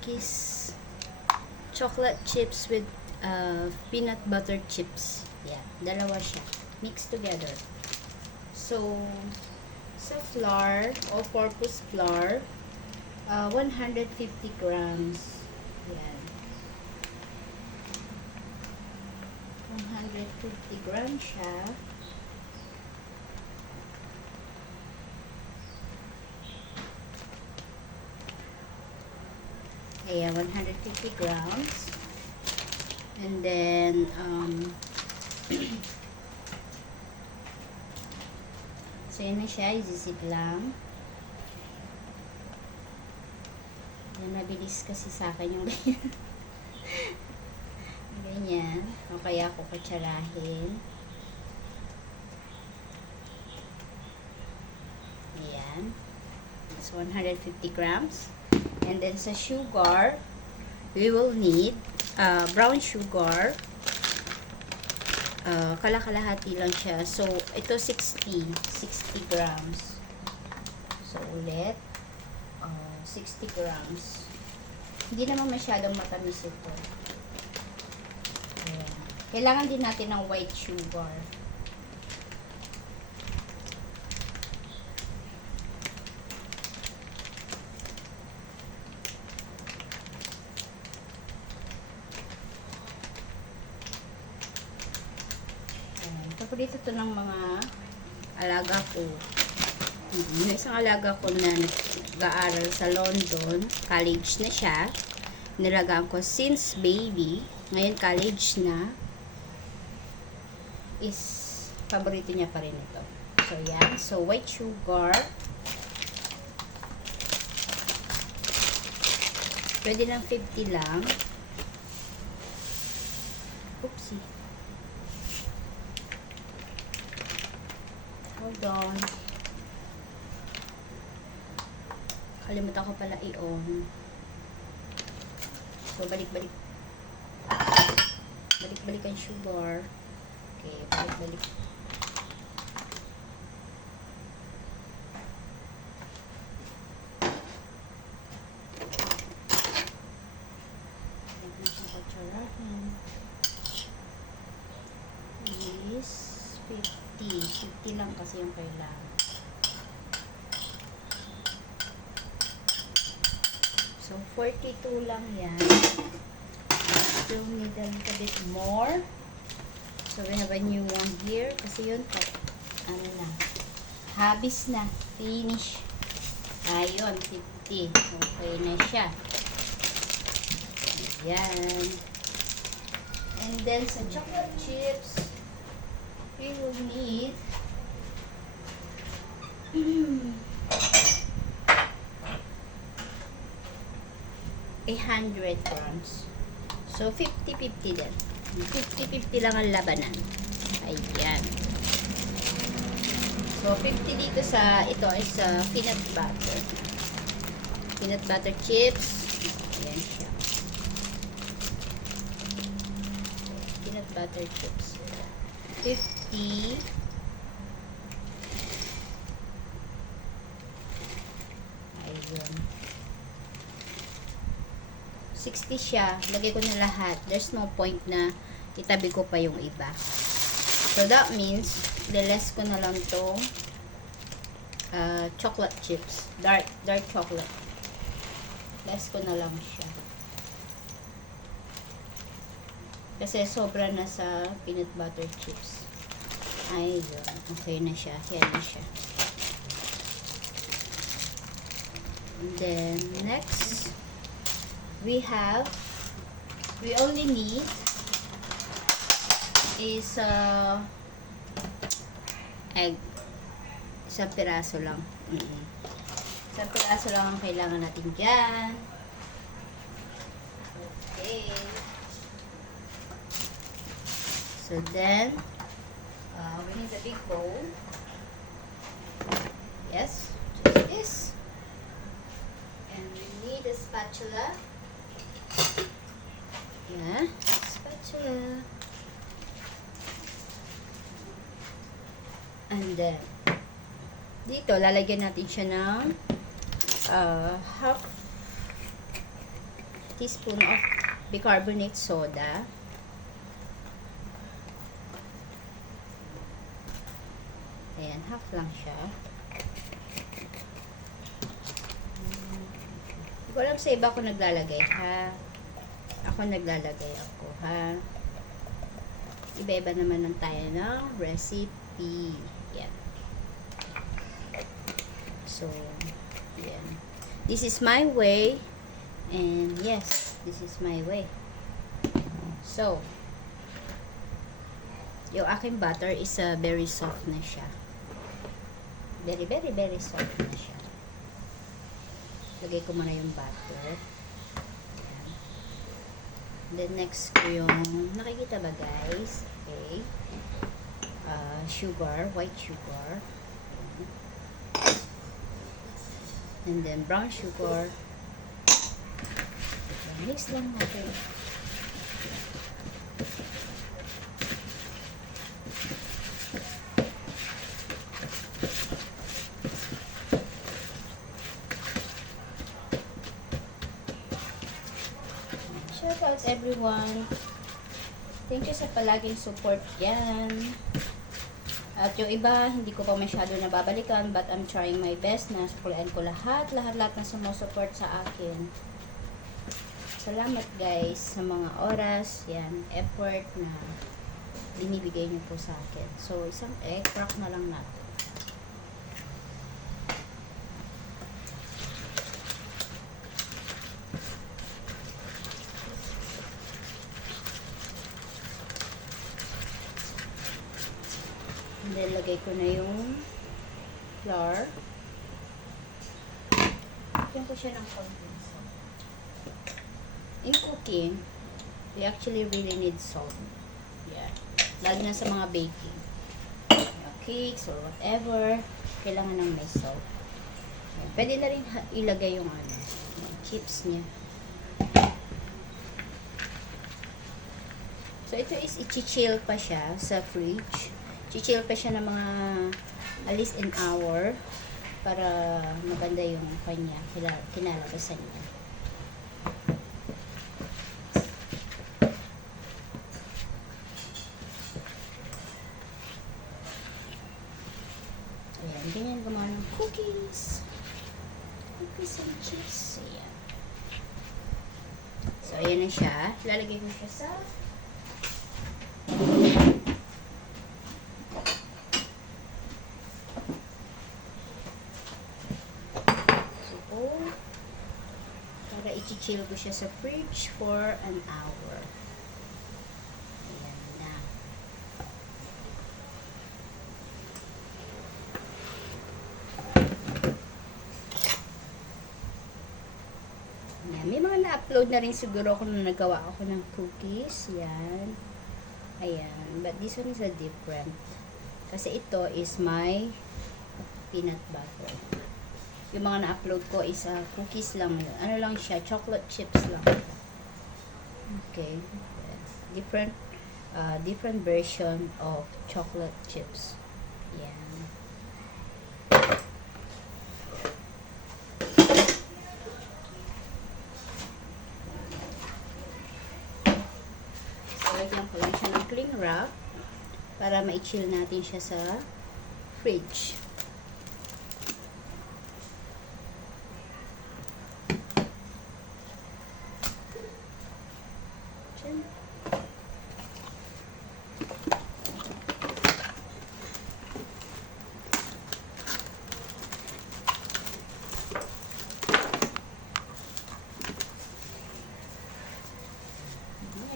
Kiss chocolate chips with peanut butter chips. Yeah, dalawa siya. Mix together. So, sa flour, all-purpose flour, 150 grams. Yan. 150 grams siya. Ayan, 150 grams. And then, so yun na siya, isisip lang. Yan, mabilis kasi sa akin yung ganyan. Ganyan. O kaya ako kutsarahin. Ayan. It's 150 grams. And then sa sugar, we will need brown sugar. Kalakalahati lang siya. So, ito 60 grams. So, ulit, 60 grams. Hindi naman masyadong matamis ito. Ayan. Kailangan din natin ng white sugar. Paborito to ng mga alaga ko. Yung isang alaga ko na nag-aaral sa London, college na siya. Nilagaan ko since baby, ngayon college na, is paborito niya pa rin ito. So yan, so white sugar. Pwede lang 50 lang. Oopsie. Hold on. Kalimutan ko pala i-on. So, balik-balik. Balik-balik ang sugar. Okay, balik-balik. Is 50 lang kasi yung kailangan. So, 42 lang yan. Still need a little bit more. So, we have a new one here. Kasi yun, ano na, habis na. Finish. Ayun, 50. Okay na siya. Yan. And then, sa chocolate chips, we will need 100 grams. So, 50-50 din. 50-50 lang ang labanan. Ayan. So, 50 dito sa, ito ay sa peanut butter. Peanut butter chips. Ayan siya. Peanut butter chips. 50. Ayun. 60 siya. Lagay ko na lahat. There's no point na itabi ko pa yung iba. So, that means, less ko na lang tong chocolate chips. Dark chocolate. Less ko na lang siya. Kasi sobra na sa peanut butter chips. Ayun. Okay na siya. Yan na siya. And then, next, we only need is egg. Isang piraso lang. Isang piraso lang ang kailangan natin dyan. Okay. So then, we need a big bowl. Yes, just this. And we need a spatula. Yeah, spatula. And then, dito, lalagyan natin siya ng half teaspoon of bicarbonate soda. Ayan, half lang siya. Hindi ko alam sa iba ako naglalagay, ha? Ako naglalagay ako, ha? Iba-iba naman ng tayo ng recipe. Yan. So, yan. This is my way. And yes, this is my way. So, yung aking butter is very soft na siya. Very, very, very soft na siya. Lagay ko muna yung butter. Ayan. Then next ko yung, nakikita ba guys? Okay. Sugar, white sugar. And then brown sugar. Mix lang natin. Shout out everyone. Thank you sa palaging support yan. At yung iba, hindi ko pa masyado nababalikan, but I'm trying my best na supportan ko lahat na sumusupport sa akin. Salamat guys sa mga oras, yan, effort na binibigay niyo po sa akin. So, isang egg, crack na lang natin. And then, lagay ko na yung flour. Lagyan ko siya ng konti. In cooking, we actually really need salt. Yeah. Lalo na sa mga baking. Cakes or whatever, kailangan ng may salt. Ayan. Pwede na rin ilagay yung chips niya. So, ito is i-chill pa siya sa fridge. I-chill pa siya ng mga at least an hour para maganda yung kanya kinalabasan niya. Ayan, ganyan gumawa ng cookies. Cookies and chips. Ayan. So, ayan na siya. Lalagay ko siya sa para i-chill ko siya sa fridge for an hour. Ayan na. Ayan. May mga na-upload na rin siguro ako nung nagawa ako ng cookies. Yan. Ayan. But this one is a different. Kasi ito is my peanut butter. Yung mga na-upload ko is cookies lang yun. Ano lang siya? Chocolate chips lang. Okay. Different version of chocolate chips. Yan. So, lagyan ko lang siya ng cling wrap para ma-chill natin siya sa fridge.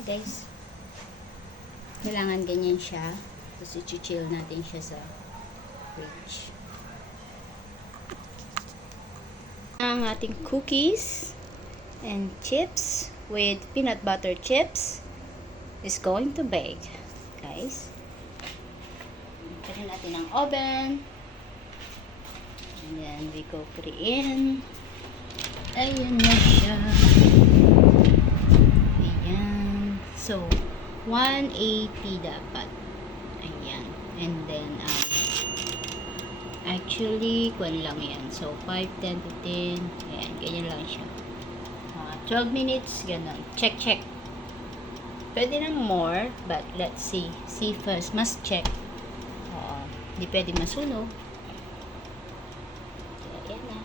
Guys, kailangan ganyan siya, tapos i-chill natin siya sa fridge. Ang ating cookies and chips with peanut butter chips is going to bake, guys. Pwede natin ang oven, and then we go put it in. Ayan na siya. So, 180 dapat. Ayan. And then, actually, kwan lang yan. So, 5, 10, 15. Ayan, ganyan lang siya. Mga 12 minutes, ganun. Check, check. Pwede ng more, but let's see. See first. Must check. Oo. Hindi pwede masunog. Ayan na.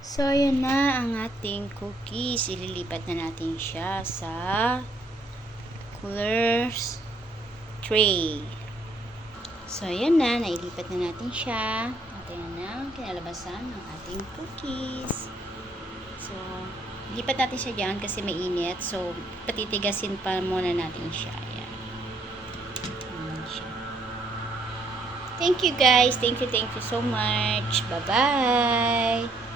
So, ayan na ang ating cookies. Ililipat na natin siya sa coolers tray. So, ayan na. Nailipat na natin siya. At ayan na ang kinalabasan ng ating cookies. So, lipat natin siya dyan kasi mainit. So, patitigasin pa muna natin siya. Ayan. Ayan siya. Thank you guys. Thank you so much. Bye-bye.